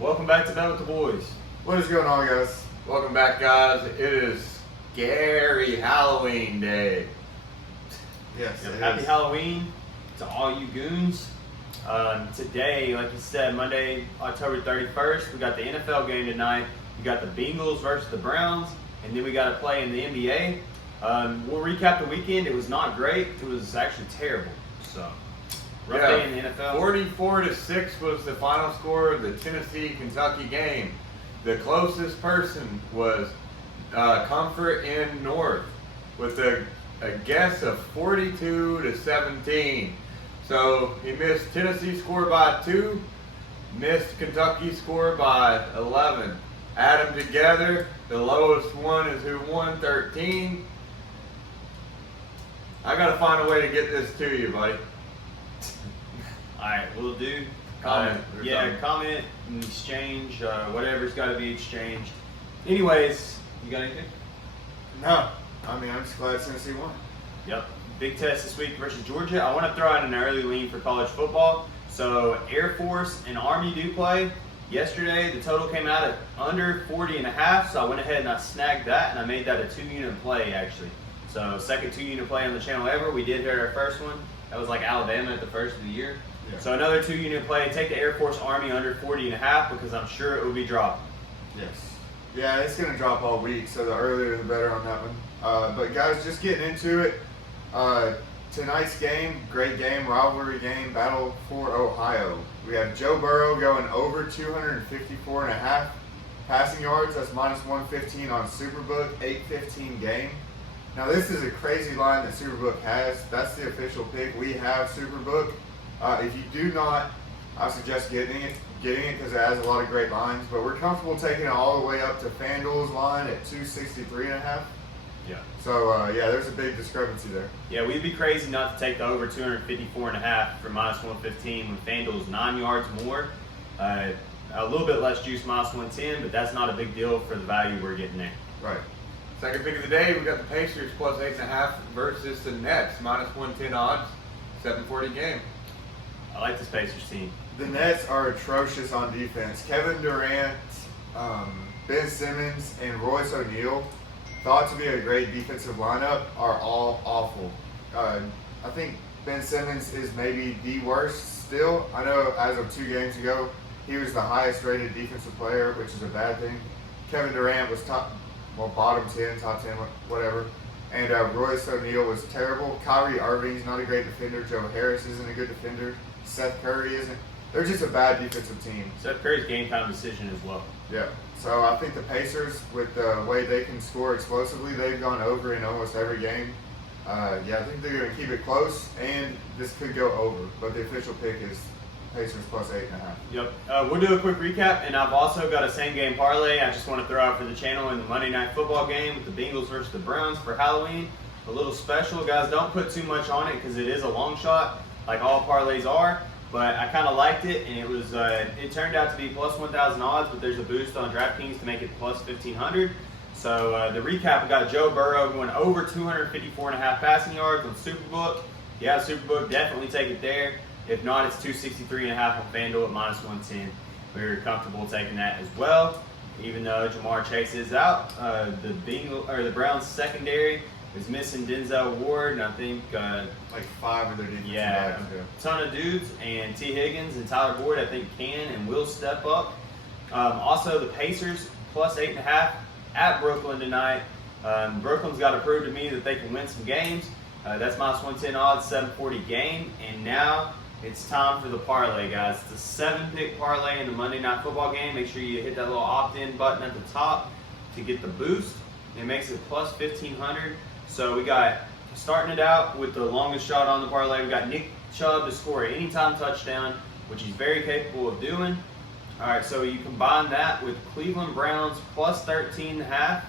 Welcome back to Bet with the Boys. What is going on, guys? Welcome back, guys. It is scary Halloween day. Yes, it Happy is. Halloween to all you goons. Today, like you said, Monday, October 31st, we got the NFL game tonight. We got the Bengals versus the Browns, and then we got to play in the NBA. We'll recap the weekend. It was not great. It was actually terrible. So, rough day in the NFL. 44-6 was the final score of the Tennessee-Kentucky game. The closest person was Comfort in North with a guess of 42-17. So he missed Tennessee score by 2, missed Kentucky score by 11. Add them together, the lowest one is who won, 13. I gotta find a way to get this to you, buddy. Alright, we'll do. Comment or something. Comment and exchange, whatever's got to be exchanged. Anyways, you got anything? No, I'm just glad Tennessee won. Yep. Big test this week versus Georgia. I want to throw out an early lean for college football. So Air Force and Army do play. Yesterday, the total came out at under 40.5, so I went ahead and I snagged that, and I made that a 2-unit play, actually. So second 2-unit play on the channel ever. We did hit our first one. That was like Alabama at the first of the year. Yeah. So another 2-unit play. Take the Air Force Army under 40.5 because I'm sure it will be dropping. Yes. Yeah, it's going to drop all week, so the earlier the better on that one. But guys, just getting into it. Tonight's game, great game, rivalry game, battle for Ohio. We have Joe Burrow going over 254.5 passing yards. That's minus 115 on Superbook, 8-15 game. Now this is a crazy line that Superbook has. That's the official pick. We have Superbook. If you do not, I suggest getting it because it has a lot of great lines. But we're comfortable taking it all the way up to FanDuel's line at 263.5. Yeah. So yeah, there's a big discrepancy there. Yeah, we'd be crazy not to take the over 254.5 for minus 115 when FanDuel's 9 yards more. A little bit less juice, minus 110, but that's not a big deal for the value we're getting there. Right. Second pick of the day, we got the Pacers plus 8.5 versus the Nets, minus 110 odds, 740 game. I like this Pacers team. The Nets are atrocious on defense. Kevin Durant, Ben Simmons, and Royce O'Neal, thought to be a great defensive lineup, are all awful. I think Ben Simmons is maybe the worst still. I know as of 2 games ago, he was the highest rated defensive player, which is a bad thing. Kevin Durant was bottom 10, top 10, whatever. And Royce O'Neal was terrible. Kyrie Irving's not a great defender. Joe Harris isn't a good defender. Seth Curry isn't. They're just a bad defensive team. Seth Curry's game time decision as well. Yeah. So I think the Pacers, with the way they can score explosively, they've gone over in almost every game. Yeah, I think they're going to keep it close, and this could go over. But the official pick is Pacers plus 8.5. Yep. We'll do a quick recap, and I've also got a same-game parlay I just want to throw out for the channel in the Monday Night Football game with the Bengals versus the Browns for Halloween. A little special. Guys, don't put too much on it because it is a long shot, like all parlays are. But I kind of liked it, and it turned out to be plus 1,000 odds, but there's a boost on DraftKings to make it plus 1,500. So the recap, we got Joe Burrow going over 254.5 passing yards on Superbook. If you have Superbook, definitely take it there. If not, it's 263.5 on FanDuel at minus 110. We're comfortable taking that as well. Even though Jamar Chase is out, the Browns secondary is missing Denzel Ward, and I think Like 5 of their defensive yeah, backs. a ton of dudes, and T. Higgins and Tyler Boyd I think can and will step up. Also, the Pacers plus 8.5 at Brooklyn tonight. Brooklyn's got to prove to me that they can win some games. That's minus 110 odds, 740 game, and now it's time for the parlay, guys. It's a 7-pick parlay in the Monday Night Football game. Make sure you hit that little opt-in button at the top to get the boost. It makes it plus 1,500. So we got, starting it out with the longest shot on the parlay, we got Nick Chubb to score an anytime touchdown, which he's very capable of doing. All right, so you combine that with Cleveland Browns plus 13.5.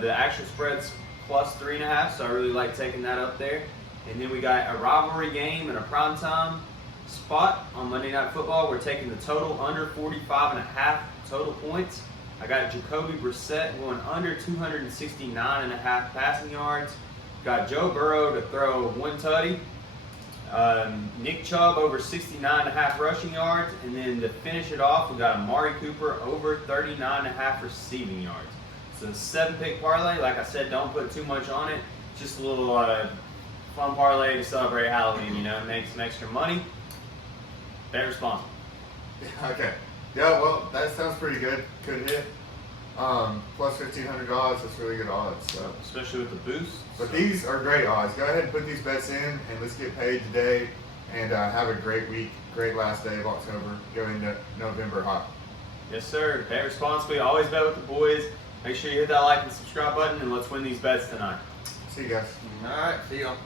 The actual spread's plus 3.5, so I really like taking that up there. And then we got a rivalry game and a primetime spot on Monday Night Football. We're taking the total under 45.5 total points. I got Jacoby Brissett going under 269.5 passing yards. Got Joe Burrow to throw 1 tutty. Nick Chubb over 69.5 rushing yards, and then to finish it off, we got Amari Cooper over 39.5 receiving yards. So 7-pick parlay. Like I said, don't put too much on it. Just a little fun parlay to celebrate Halloween. Make some extra money. Bet responsibly. Okay. Yeah, well, that sounds pretty good. Could hit. Plus $1,500, that's really good odds. So. Especially with the boost. But these are great odds. Go ahead and put these bets in, and let's get paid today. And have a great week, great last day of October, going into November hot. Yes, sir. Bet responsibly. Always bet with the boys. Make sure you hit that like and subscribe button, and let's win these bets tonight. See you guys. All right, see y'all.